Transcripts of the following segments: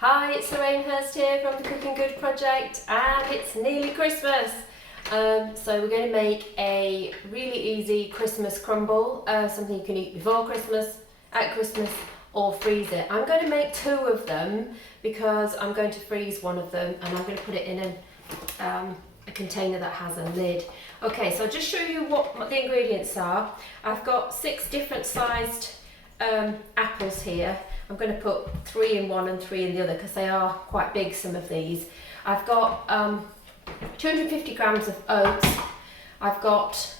Hi, it's Lorraine Hurst here from the Cooking Good Project, and it's nearly Christmas. So we're going to make a really easy Christmas crumble, something you can eat before Christmas, at Christmas, or freeze it. I'm going to make two of them because I'm going to freeze one of them and I'm going to put it in a container that has a lid. Okay, so I'll just show you what the ingredients are. I've got 6 different sized apples here. I'm going to put 3 in one and 3 in the other because they are quite big, some of these. I've got 250 grams of oats. I've got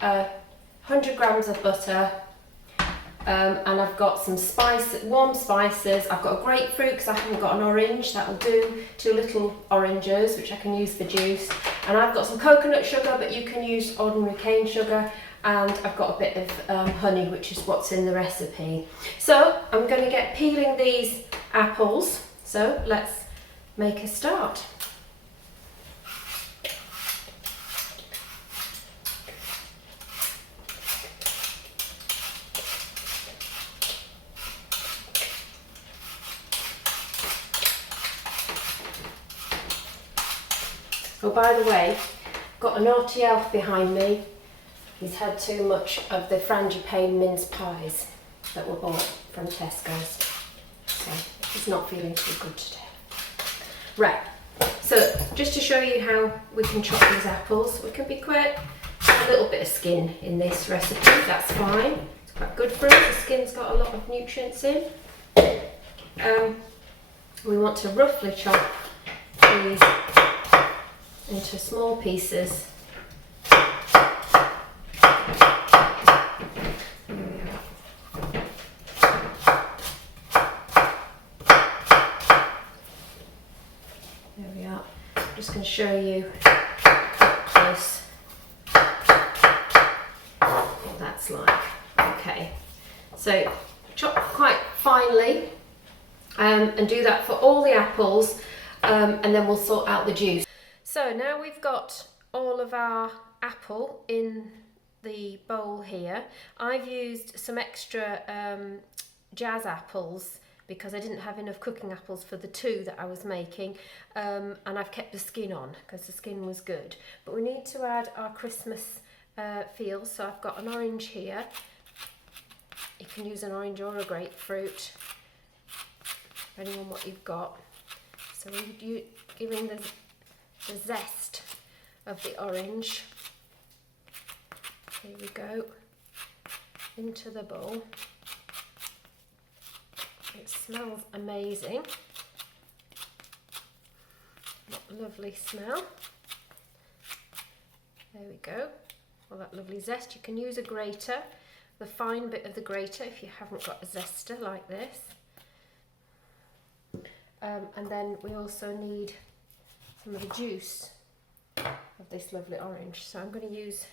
100 grams of butter, and I've got some warm spices. I've got a grapefruit because I haven't got an orange. That'll do. 2 little oranges which I can use for juice. And I've got some coconut sugar, but you can use ordinary cane sugar. And I've got a bit of honey, which is what's in the recipe. So I'm going to get peeling these apples. So let's make a start. Oh, by the way, I've got a naughty elf behind me. He's had too much of the frangipane mince pies that were bought from Tesco's, so he's not feeling too good today. Right, so just to show you how we can chop these apples, we can be quick. A little bit of skin in this recipe, that's fine. It's quite good for us, the skin's got a lot of nutrients in. We want to roughly chop these into small pieces. There we are. I'm just going to show you up close what that's like. Okay, so chop quite finely and do that for all the apples, and then we'll sort out the juice. So now we've got all of our apple in the bowl here. I've used some extra jazz apples because I didn't have enough cooking apples for the 2 that I was making, and I've kept the skin on because the skin was good. But we need to add our Christmas feel, so I've got an orange here. You can use an orange or a grapefruit, depending on what you've got. So we're giving the zest of the orange. Here we go, into the bowl. It smells amazing. What a lovely smell. There we go. All that lovely zest. You can use a grater, the fine bit of the grater, if you haven't got a zester like this. And then we also need some of the juice of this lovely orange. So I'm going to use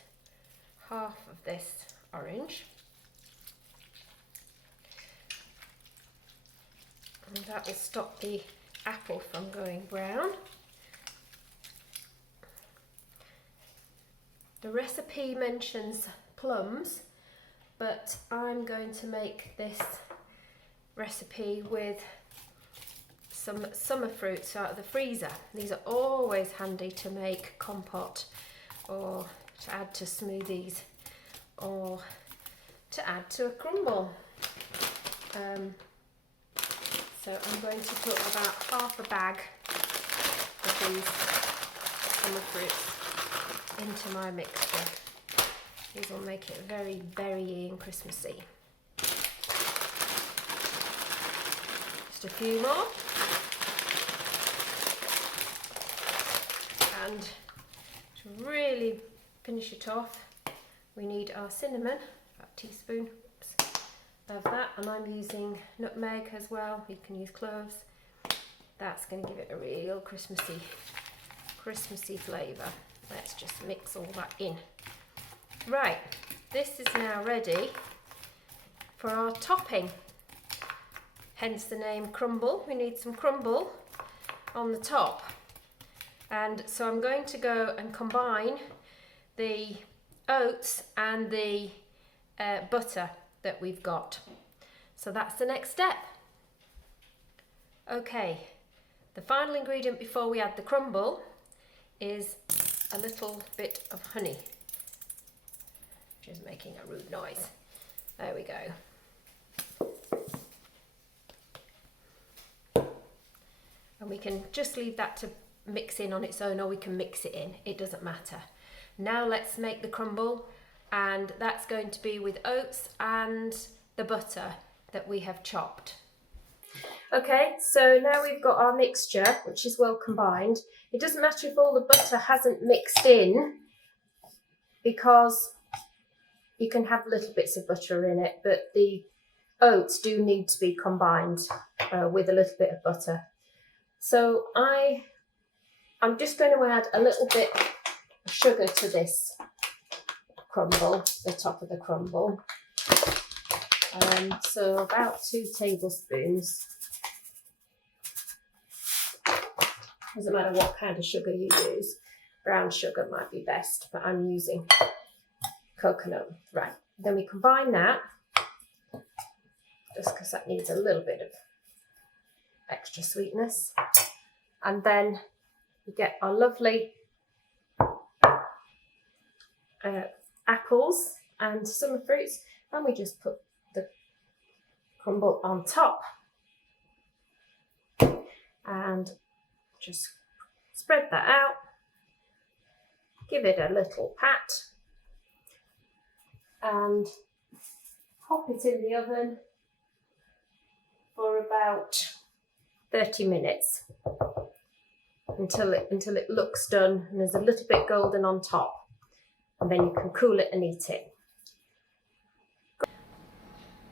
half of this orange. And that will stop the apple from going brown. The recipe mentions plums, but I'm going to make this recipe with some summer fruits out of the freezer. These are always handy to make compote or to add to smoothies or to add to a crumble. So I'm going to put about half a bag of these summer fruits into my mixture. These will make it very berry-y and Christmassy. Just a few more. And to really finish it off, we need our cinnamon, about a teaspoon of that, and I'm using nutmeg as well. You can use cloves. That's going to give it a real Christmassy flavour. Let's just mix all that in. Right, this is now ready for our topping. Hence the name crumble. We need some crumble on the top. And so I'm going to go and combine the oats and the butter that we've got. So that's the next step. Okay, the final ingredient before we add the crumble is a little bit of honey, which is making a rude noise. There we go. And we can just leave that to mix in on its own, or we can mix it in, it doesn't matter. Now let's make the crumble, and that's going to be with oats and the butter that we have chopped. Okay, so now we've got our mixture, which is well combined. It doesn't matter if all the butter hasn't mixed in, because you can have little bits of butter in it, but the oats do need to be combined with a little bit of butter. So I'm just going to add a little bit of sugar to this crumble, the top of the crumble. So about 2 tablespoons. Doesn't matter what kind of sugar you use. Brown sugar might be best, but I'm using coconut. Right, then we combine that, just because that needs a little bit of extra sweetness. And then we get our lovely apples and summer fruits, and we just put the crumble on top and just spread that out, give it a little pat, and pop it in the oven for about 30 minutes until it looks done and there's a little bit golden on top, and then you can cool it and eat it.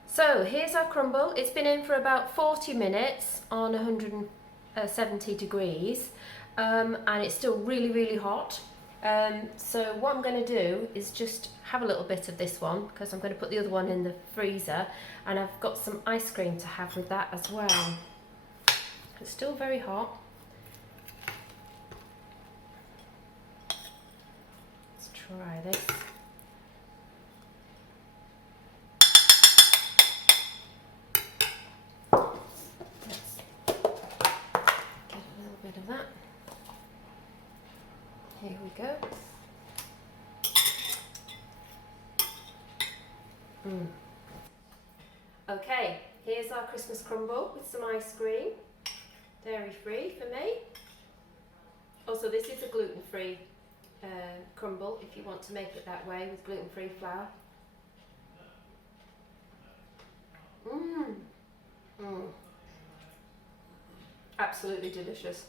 So here's our crumble. It's been in for about 40 minutes on 170 degrees, and it's still really hot. So what I'm going to do is just have a little bit of this one, because I'm going to put the other one in the freezer, and I've got some ice cream to have with that as well. It's still very hot. Let's try this. Let's get a little bit of that. Here we go. Okay, here's our Christmas crumble with some ice cream. Dairy free for me. Also, this is a gluten-free crumble if you want to make it that way with gluten-free flour. Absolutely delicious.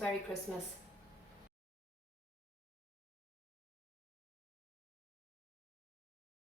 Merry Christmas.